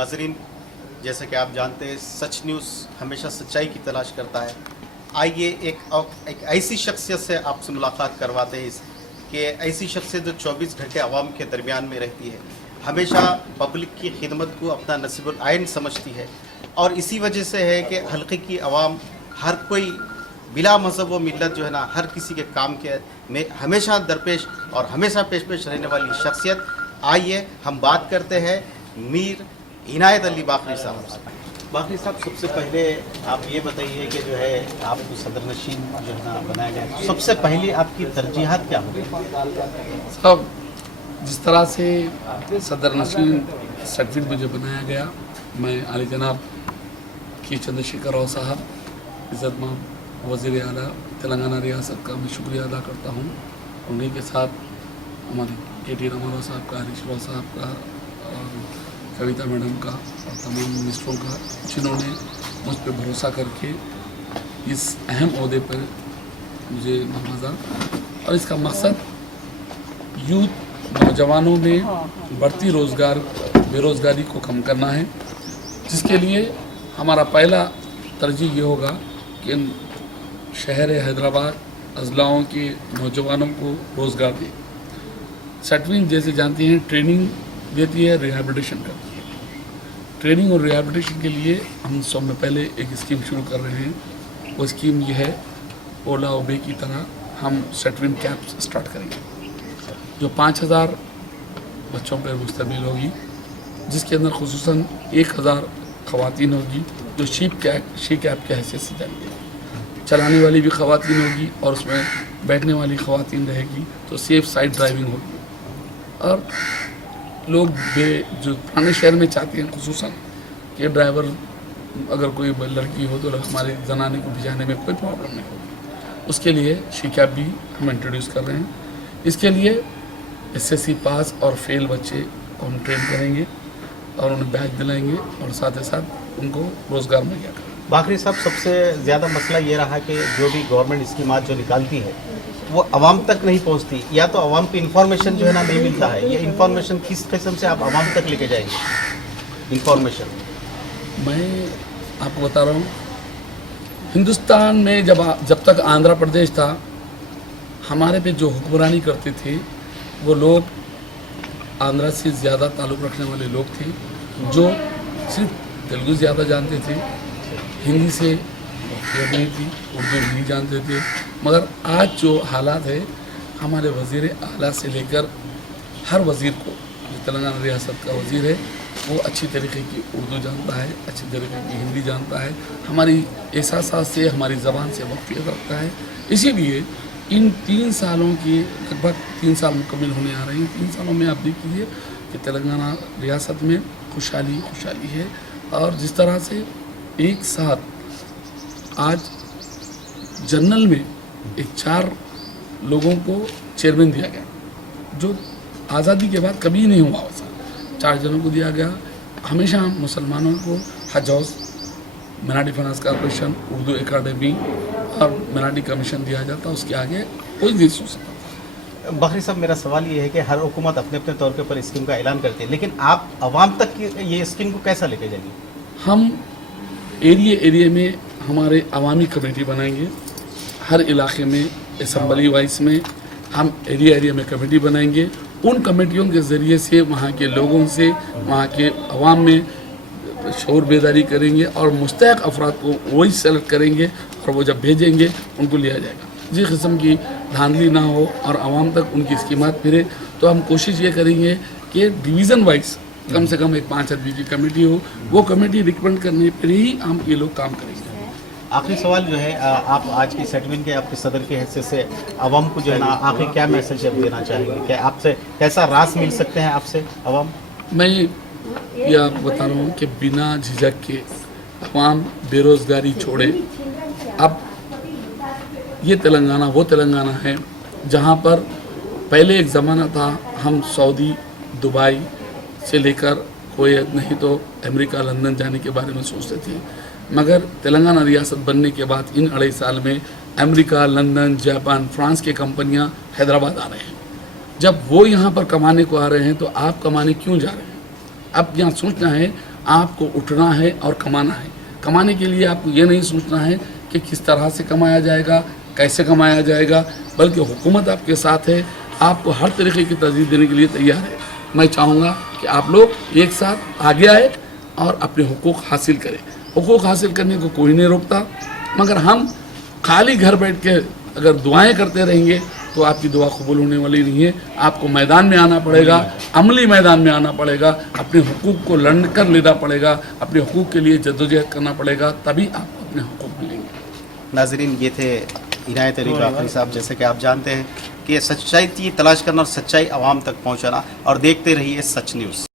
नाजरीन, जैसा कि आप जानते हैं सच न्यूज़ हमेशा सच्चाई की तलाश करता है। आइए एक ऐसी शख्सियत से आपसे मुलाकात करवाते हैं कि ऐसी शख्सियत जो 24 घंटे आवाम के दरमियान में रहती है, हमेशा पब्लिक की खिदमत को अपना नसीबुल आइन समझती है, और इसी वजह से है कि हल्के की आवाम हर कोई बिला मज़हब व मिल्लत जो है ना, हर किसी के काम के में हमेशा दरपेश और हमेशा पेश पेश रहने वाली शख्सियत। आइए हम बात करते हैं मीर इनायत अली बाकरी साहब से। बाकरी साहब, सबसे पहले आप ये बताइए कि जो है आपको सदर नशीन जो है ना बनाया गया, सबसे पहले आपकी तरजीहात क्या होगी? साहब, जिस तरह से सदर नशीन सर्टिफिकेट मुझे बनाया गया, मैं आली जनाब की चंद्रशेखर राव साहब इज़्ज़त वज़ीर आला तेलंगाना रियासत का मैं शुक्रिया अदा करता हूँ। उन्हीं के साथ हमारे KT रामाराव साहब का, हरीश राव साहब का और कविता मैडम का और तमाम मिनिस्टरों का, जिन्होंने मुझ पर भरोसा करके इस अहम ओहदे पर मुझे नवाजा। और इसका मकसद यूथ नौजवानों में बढ़ती बेरोज़गारी को कम करना है, जिसके लिए हमारा पहला तरजीह ये होगा कि शहर हैदराबाद अजलाओं के नौजवानों को रोज़गार दें। सेटविंग जैसे जानती हैं ट्रेनिंग देती है, रिहैबिलिटेशन करती है। ट्रेनिंग और रिहैबिलिटेशन के लिए हम सब में पहले एक स्कीम शुरू कर रहे हैं। वो स्कीम ये है, ओला उबे की तरह हम सेटविंग कैंप्स स्टार्ट करेंगे, जो 5000 बच्चों पर मुश्तमिल होगी, जिसके अंदर खुसूसन 1000 ख़वातीन होगी जो शी कैप के हैसियत से जाएंगे। चलाने वाली भी ख़वातीन होगी और उसमें बैठने वाली ख़वातीन रहेगी, तो सेफ साइड ड्राइविंग होगी। और लोग जो पुराने शहर में चाहते हैं खुसूसन कि ड्राइवर अगर कोई लड़की हो तो हमारे जनाने को भिजाने में कोई प्रॉब्लम नहीं होगी, उसके लिए शी कैप भी हम इंट्रोड्यूस कर रहे हैं। इसके लिए SSC पास और फेल बच्चे को हम ट्रेन करेंगे और उन्हें बैच दिलाएंगे और साथ ही साथ उनको रोज़गार मुहैया करेंगे। बाकरी साहब, सबसे ज़्यादा मसला ये रहा कि जो भी गवर्नमेंट स्कीमात जो निकालती है वो आवाम तक नहीं पहुंचती, या तो आवाम को इन्फॉर्मेशन जो है ना नहीं मिलता है। ये इन्फॉर्मेशन किस किस्म से आप आवाम तक लेके जाएंगे इन्फॉर्मेशन? मैं आपको बता रहा हूँ, हिंदुस्तान में जब तक आंध्र प्रदेश था, हमारे पे जो हुक्मरानी करते थे वो लोग आंध्रा से ज़्यादा ताल्लुक़ रखने वाले लोग थे, जो सिर्फ तेलुगु ज़्यादा जानते थे, हिंदी से वाकिफ़ नहीं थी, उर्दू नहीं जानते थे। मगर आज जो हालात है, हमारे वज़ीर आला से लेकर हर वज़ीर को, जो तेलंगाना रियासत का वज़ीर है, वो अच्छी तरीके की उर्दू जानता है, अच्छी तरीके की हिंदी जानता है, हमारी एहसासात से, हमारी ज़बान से वाकिफ़ रखता है। इसीलिए इन 3 सालों की, लगभग 3 साल मुकम्मल होने आ रहे हैं, 3 सालों में आप देखिए कि तेलंगाना रियासत में खुशहाली है। और जिस तरह से एक साथ आज जनरल में 4 लोगों को चेयरमैन दिया गया, जो आज़ादी के बाद कभी नहीं हुआ। वैसा 4 जनों को दिया गया। हमेशा मुसलमानों को हज house, Minati finance corporation, Urdu academy और मिनाटी कमीशन दिया जाता, उसके आगे कोई नहीं सोच सकता। बाकरी साहब, मेरा सवाल ये है कि हर हुकूमत अपने अपने तौर के ऊपर स्कीम का ऐलान करती है, लेकिन आप आवाम तक ये स्कीम को कैसा लेके जाएंगे? हम एरिया में हमारे अवामी कमेटी बनाएंगे। हर इलाके में असम्बली वाइज में हम एरिया में कमेटी बनाएंगे। उन कमेटियों के ज़रिए से वहाँ के लोगों से, वहाँ के अवाम में शऊर बेदारी करेंगे और मुस्तहक़ अफराद को वही सेलेक्ट करेंगे और वो जब भेजेंगे उनको लिया जाएगा। जिस किस्म की धांधली ना हो और आवाम तक उनकी स्कीमात फिरे, तो हम कोशिश ये करेंगे कि डिवीज़न वाइज कम से कम एक 5 आदमी की कमेटी हो, वो कमेटी रिकमेंड करने पर ही हम ये लोग काम करेंगे। आखिरी सवाल जो है, आप आज की सेटविंग के आपके सदर के हैसियत से आवाम को जो है ना आखिर क्या मैसेज देना चाहेंगे? क्या आपसे कैसा रास मिल सकते हैं आपसे आवाम? मैं ये आपको बता रहा हूँ कि बिना झिझक के अवाम बेरोज़गारी छोड़े। अब ये तेलंगाना वो तेलंगाना है जहाँ पर पहले एक ज़माना था, हम सऊदी, दुबई से लेकर कुवैत, नहीं तो अमेरिका, लंदन जाने के बारे में सोचते थे। मगर तेलंगाना रियासत बनने के बाद इन 2.5 साल में अमेरिका, लंदन, जापान, फ्रांस की कंपनियां हैदराबाद आ रहे हैं। जब वो यहाँ पर कमाने को आ रहे हैं तो आप कमाने क्यों जा रहे हैं? अब यहाँ सोचना है آپ کو اٹھنا ہے اور کمانا ہے. کمانے کے لیے آپ کو یہ نہیں سوچنا ہے کہ کس طرح سے کمایا جائے گا, کیسے کمایا جائے گا, بلکہ حکومت آپ کے ساتھ ہے, آپ کو ہر طریقے کی ترجیح دینے کے لیے تیار ہے. میں چاہوں گا کہ آپ لوگ ایک ساتھ آگے آئے اور اپنے حقوق حاصل کریں. حقوق حاصل کرنے کو کوئی نہیں روکتا, مگر ہم خالی گھر بیٹھ کے اگر دعائیں کرتے رہیں گے تو آپ کی دعا قبول ہونے والی نہیں ہے. آپ کو میدان میں آنا پڑے گا, عملی میدان میں آنا پڑے گا, اپنے حقوق کو لڑ کر لینا پڑے گا, اپنے حقوق کے لیے جدوجہد کرنا پڑے گا, تبھی آپ کو اپنے حقوق ملیں گے. ناظرین, یہ تھے عنایت علی باقری صاحب. جیسے کہ آپ جانتے ہیں کہ سچائی کی تلاش کرنا اور سچائی عوام تک پہنچانا, اور دیکھتے رہیے سچ نیوز.